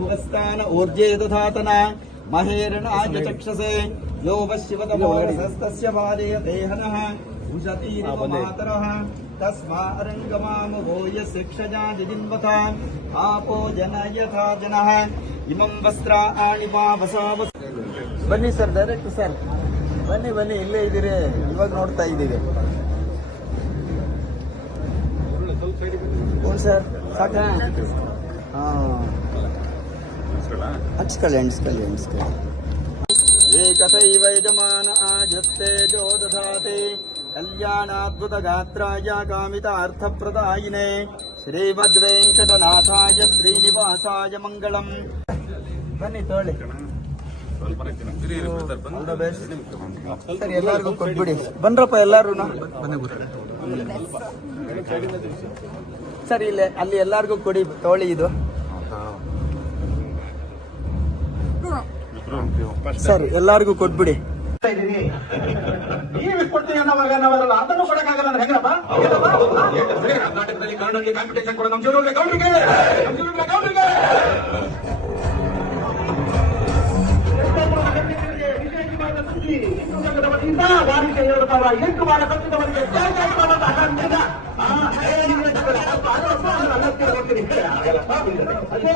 ಭುವಸ್ಥಾನ ಊರ್ಜೆ ದಧಾತನ ಮಹೇರಣಾಯ ಚಕ್ಷಸೆ ಯೋ ವಶಿವತಮೋರಸಸ್ತಸ್ಯ ಬಾಧೇಯ ದೇಹನಃ ಉಷತೀರಿವ ಮಾತರಃ ತಸ್ಮಾರಂಗಮಾಮವೋ ಯಸ್ಯಕ್ಷಜಾದಿನ್ವಥ ಆಪೋ ಜನ ಯಥಾ ಜನಃ ಇಮಂ ವಸ್ತ್ರಾಣಿ ಪಾವಸಾವ. ಬನ್ನಿ ಸರ್, ಡೈರೆಕ್ಟ್ ಸರ್, ಬನ್ನಿ ಬನ್ನಿ, ಇಲ್ಲೇ ಇದ್ದೀರಿ, ಇವಾಗ ನೋಡ್ತಾ ಇದ್ದೀವಿ. ಸರ್ ಸಾಕ ಹಚ್ಕೊಳ್ಳಿ ಹಂಚ್ಕೊಳ್ಳಿ ಹಂಚ್ಕೊಳ್ಳಿ. ಏಕಥೈವ ಯಜಮಾನ ಆಜಸ್ತೆ ಜೋ ದಧಾತಿ ಕಲ್ಯಾಣಾದ್ಭುತ ಗಾತ್ರಾಯ ಕಾಮಿತಾರ್ಥಪ್ರದಾಯಿನೇ ಶ್ರೀಮದ್ವೆಂಕಟನಾಥಾಯ ಶ್ರೀನಿವಾಸಾಯ ಮಂಗಳಂ. ಬನ್ನಿ ತೋಳಿ ಸರ್, ಎಲ್ಲರಿಗೂ ಕೊಟ್ಬಿಡಿ. ಬನ್ರಪ್ಪ ಎಲ್ಲಾರು ಸರ್, ಇಲ್ಲೇ ಅಲ್ಲಿ ಎಲ್ಲಾರ್ಗು ಕೊಡಿ, ತೋಳಿ ಇದು ಸರ್, ಎಲ್ಲಾರ್ಗು ಕೊಟ್ಬಿಡಿ. ನೀವು ಕೊಡ್ತೀನಿ ಅನ್ನೋವಲ್ಲ, ಅದನ್ನು ಕೊಡಕ್ಕಾಗಲ್ಲ ಅಂದ್ರೆ ಹೆಂಗಪ್ಪ? ಕರ್ನಾಟಕದಲ್ಲಿ ಕನ್ನಡದಲ್ಲಿ ಕಾಂಪಿಟೇಷನ್ ಕೊಡೋ ನಮ್ಮ ಜೋರು ಗೌಡ್ರಿಗೆ ವಾರಿಕೆ 7 ವಾರ ಕಟ್ಟಿದವರಿಗೆ ಅದೇ